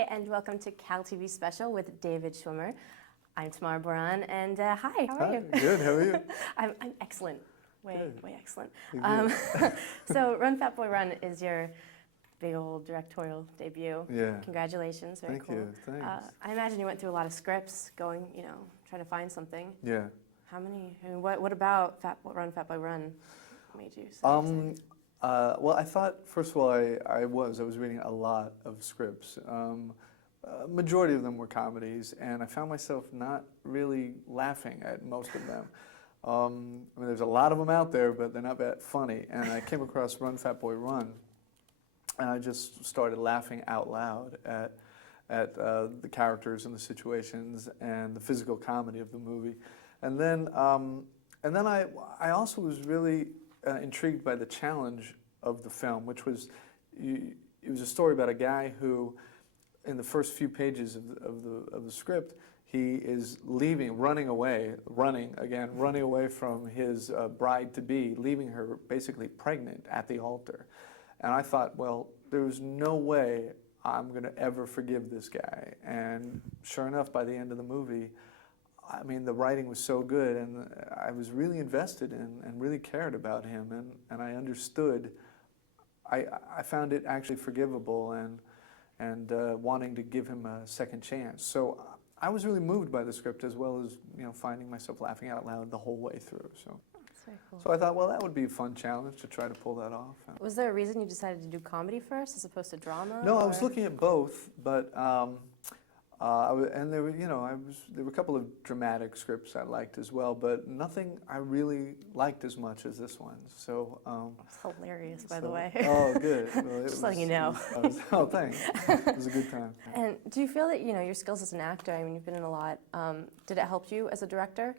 Hi, and welcome to CalTV Special with David Schwimmer. I'm Tamara Buran, and hi, how are you? Good, how are you? I'm excellent, way excellent. Good. So Run Fatboy Run is your big old directorial debut. Yeah. Congratulations, very Thank cool. you, thanks. I imagine you went through a lot of scripts, going, trying to find something. Yeah. How many, what about Run Fatboy Run made you so excited? Well, I thought, first of all, I was reading a lot of scripts. Majority of them were comedies, and I found myself not really laughing at most of them. I mean, there's a lot of them out there, but they're not that funny. And I came across Run Fatboy Run, and I just started laughing out loud at the characters and the situations and the physical comedy of the movie. And then I also was really intrigued by the challenge of the film, which was, it was a story about a guy who, in the first few pages of the script, he is leaving, running away from his bride-to-be, leaving her basically pregnant at the altar. And I thought, well, there's no way I'm going to ever forgive this guy. And sure enough, by the end of the movie, I mean, the writing was so good, and I was really invested in and really cared about him, and I understood. I found it actually forgivable and wanting to give him a second chance. So I was really moved by the script, as well as finding myself laughing out loud the whole way through. So. That's very cool. So I thought, well, that would be a fun challenge to try to pull that off. Was there a reason you decided to do comedy first as opposed to drama? No, I was looking at both, but and there were, there were a couple of dramatic scripts I liked as well, but nothing I really liked as much as this one. So it's hilarious, by the way. Oh, good. Well, Just letting you know. Oh, thanks. It was a good time. And do you feel that your skills as an actor? I mean, you've been in a lot. Did it help you as a director?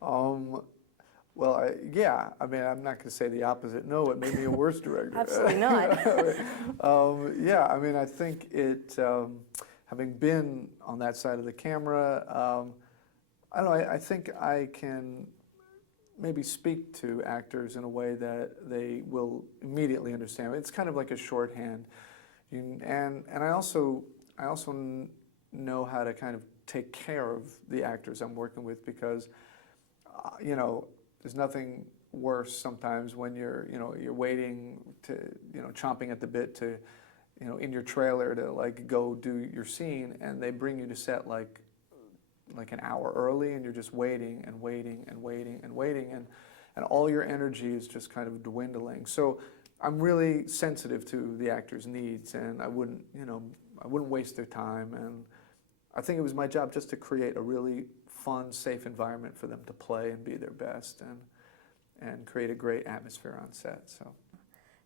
Well, yeah. I mean, I'm not going to say the opposite. No, it made me a worse director. Absolutely not. Yeah, I mean, I think it. Having been on that side of the camera, I don't know, I think I can maybe speak to actors in a way that they will immediately understand. It's kind of like a shorthand. And I also know how to kind of take care of the actors I'm working with, because, there's nothing worse sometimes when you're waiting to, chomping at the bit to, in your trailer to go do your scene, and they bring you to set like an hour early, and you're just waiting and waiting and waiting and waiting, and all your energy is just kind of dwindling. So I'm really sensitive to the actors' needs, and I wouldn't waste their time, and I think it was my job just to create a really fun, safe environment for them to play and be their best, and create a great atmosphere on set.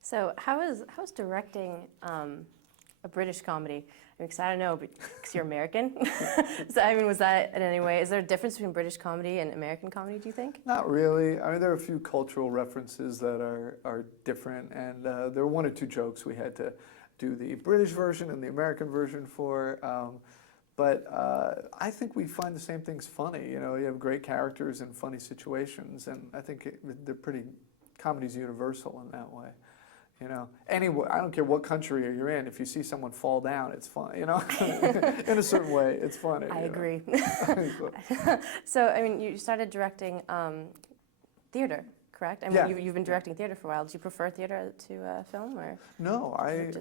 So how is directing a British comedy? Because I don't know, because you're American. So I mean, was that in any way? Is there a difference between British comedy and American comedy? Do you think? Not really. I mean, there are a few cultural references that are different, and there were one or two jokes we had to do the British version and the American version for. But I think we find the same things funny. You have great characters and funny situations, and I think comedy's universal in that way. Anyway, I don't care what country you're in. If you see someone fall down, it's fun. In a certain way, it's funny. I agree. So, I mean, you started directing theater, correct? I mean, yeah. You've been directing theater for a while. Do you prefer theater to film, or? No, I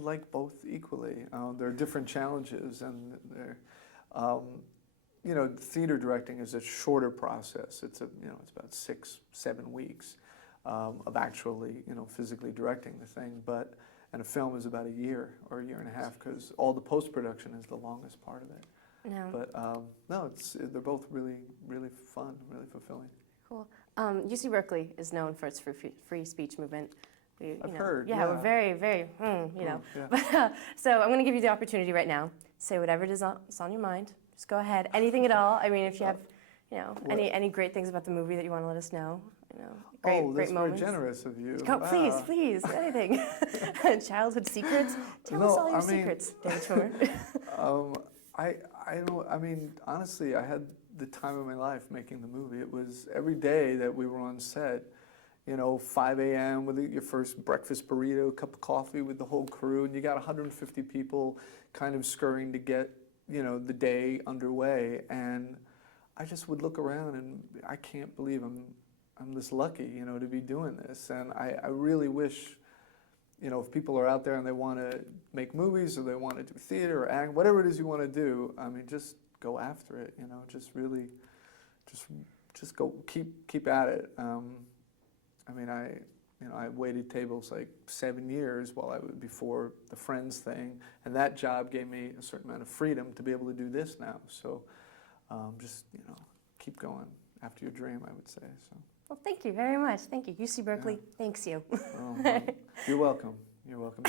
like both equally. There are different challenges, and theater directing is a shorter process. It's it's about 6-7 weeks. Of actually, physically directing the thing, and a film is about a year or a year and a half, because all the post-production is the longest part of it. No. But no, they're both really, really fun, really fulfilling. Cool. UC Berkeley is known for its free speech movement. I've heard. Yeah, we're very, very, Yeah. But, so I'm going to give you the opportunity right now. Say whatever it is on your mind. Just go ahead. Anything at all. I mean, if you have, any great things about the movie that you want to let us know. Great moments. Very generous of you. Go, please, anything. Childhood secrets. Tell us all your secrets, David Schwimmer. I mean, honestly, I had the time of my life making the movie. It was every day that we were on set. 5 a.m. with your first breakfast burrito, cup of coffee with the whole crew, and you got 150 people kind of scurrying to get, the day underway. And I just would look around and I can't believe I'm this lucky, to be doing this. And I really wish, if people are out there and they want to make movies or they want to do theater or act, whatever it is you want to do, I mean, just go after it, just really, just go, keep at it. I mean, I waited tables like 7 years before the Friends thing, and that job gave me a certain amount of freedom to be able to do this now. So just, keep going after your dream, I would say. So. Well, thank you very much. Thank you. UC Berkeley, thanks you. Well, you're welcome. You're welcome.